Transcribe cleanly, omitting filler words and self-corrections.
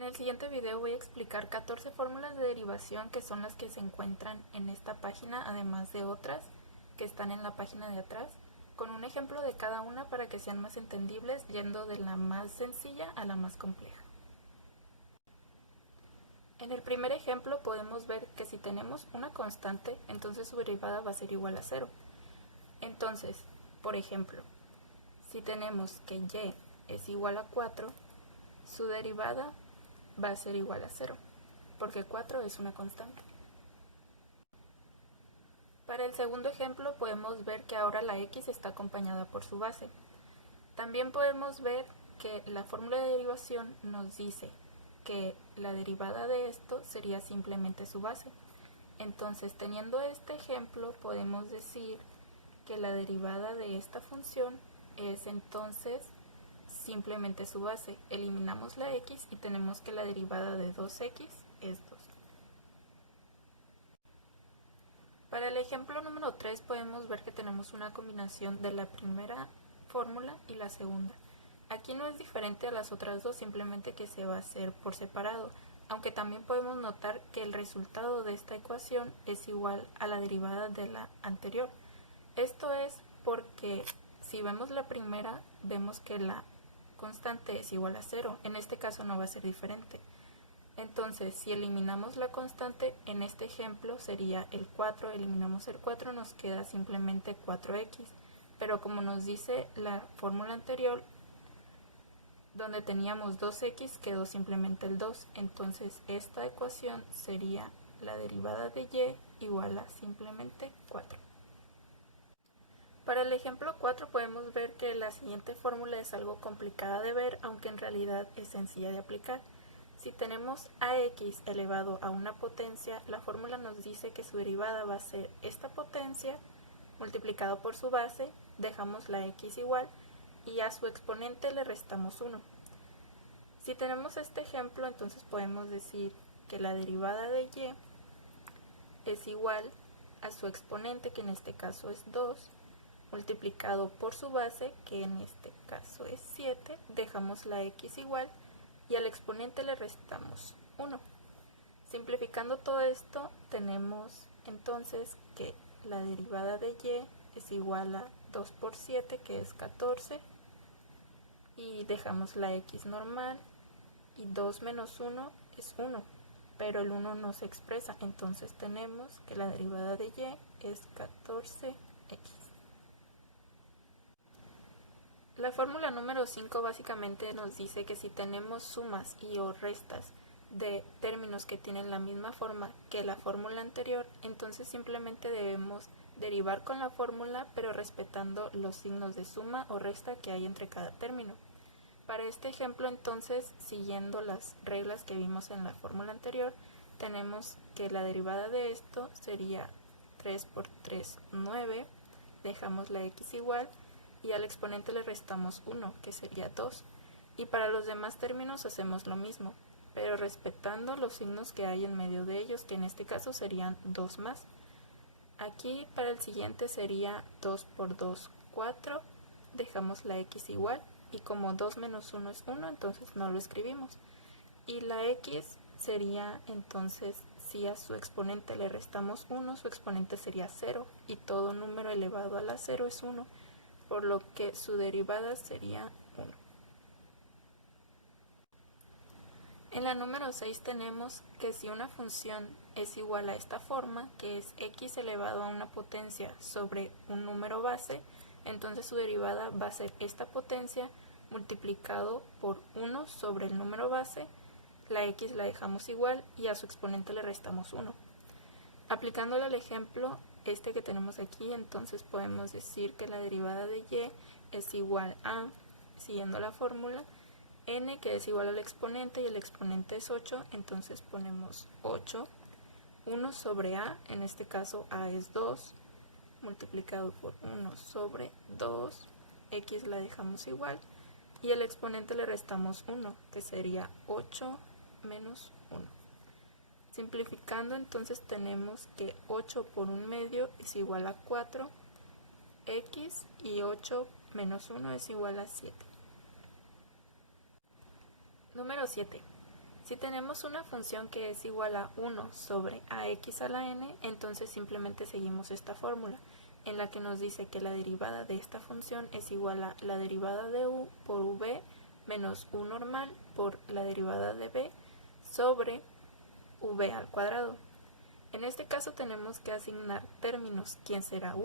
En el siguiente video voy a explicar 14 fórmulas de derivación que son las que se encuentran en esta página, además de otras que están en la página de atrás, con un ejemplo de cada una para que sean más entendibles, yendo de la más sencilla a la más compleja. En el primer ejemplo podemos ver que si tenemos una constante, entonces su derivada va a ser igual a 0. Entonces, por ejemplo, si tenemos que y es igual a 4, su derivada va a ser igual a 0, porque 4 es una constante. Para el segundo ejemplo podemos ver que ahora la x está acompañada por su base. También podemos ver que la fórmula de derivación nos dice que la derivada de esto sería simplemente su base. Entonces, teniendo este ejemplo, podemos decir que la derivada de esta función es entonces simplemente su base. Eliminamos la x y tenemos que la derivada de 2x es 2. Para el ejemplo número 3 podemos ver que tenemos una combinación de la primera fórmula y la segunda. Aquí no es diferente a las otras dos, simplemente que se va a hacer por separado, aunque también podemos notar que el resultado de esta ecuación es igual a la derivada de la anterior. Esto es porque si vemos la primera, vemos que la constante es igual a 0. En este caso no va a ser diferente. Entonces, si eliminamos la constante, en este ejemplo sería el 4, eliminamos el 4, nos queda simplemente 4x. Pero como nos dice la fórmula anterior, donde teníamos 2x, quedó simplemente el 2. Entonces, esta ecuación sería la derivada de y igual a simplemente 4. Para el ejemplo 4 podemos ver que la siguiente fórmula es algo complicada de ver, aunque en realidad es sencilla de aplicar. Si tenemos ax elevado a una potencia, la fórmula nos dice que su derivada va a ser esta potencia multiplicado por su base, dejamos la x igual y a su exponente le restamos 1. Si tenemos este ejemplo, entonces podemos decir que la derivada de y es igual a su exponente, que en este caso es 2, multiplicado por su base, que en este caso es 7, dejamos la x igual y al exponente le restamos 1. Simplificando todo esto, tenemos entonces que la derivada de y es igual a 2 por 7, que es 14, y dejamos la x normal, y 2 menos 1 es 1, pero el 1 no se expresa, entonces tenemos que la derivada de y es 14x. La fórmula número 5 básicamente nos dice que si tenemos sumas y o restas de términos que tienen la misma forma que la fórmula anterior, entonces simplemente debemos derivar con la fórmula, pero respetando los signos de suma o resta que hay entre cada término. Para este ejemplo, entonces, siguiendo las reglas que vimos en la fórmula anterior, tenemos que la derivada de esto sería 3 por 3, 9, dejamos la x igual, y al exponente le restamos 1, que sería 2. Y para los demás términos hacemos lo mismo, pero respetando los signos que hay en medio de ellos, que en este caso serían 2 más. Aquí para el siguiente sería 2 por 2, 4, dejamos la x igual, y como 2 menos 1 es 1, entonces no lo escribimos. Y la x sería entonces, si a su exponente le restamos 1, su exponente sería 0, y todo número elevado a la 0 es 1, por lo que su derivada sería 1. En la número 6 tenemos que si una función es igual a esta forma, que es x elevado a una potencia sobre un número base, entonces su derivada va a ser esta potencia multiplicado por 1 sobre el número base, la x la dejamos igual y a su exponente le restamos 1. Aplicándole al ejemplo este que tenemos aquí, entonces podemos decir que la derivada de y es igual a, siguiendo la fórmula, n, que es igual al exponente, y el exponente es 8, entonces ponemos 8, 1 sobre a, en este caso a es 2, multiplicado por 1 sobre 2, x la dejamos igual, y el exponente le restamos 1, que sería 8 menos 1. Simplificando, entonces tenemos que 8 por 1 medio es igual a 4, x, y 8 menos 1 es igual a 7. Número 7. Si tenemos una función que es igual a 1 sobre ax a la n, entonces simplemente seguimos esta fórmula, en la que nos dice que la derivada de esta función es igual a la derivada de u por v menos u normal por la derivada de b sobre v al cuadrado. En este caso tenemos que asignar términos, quién será u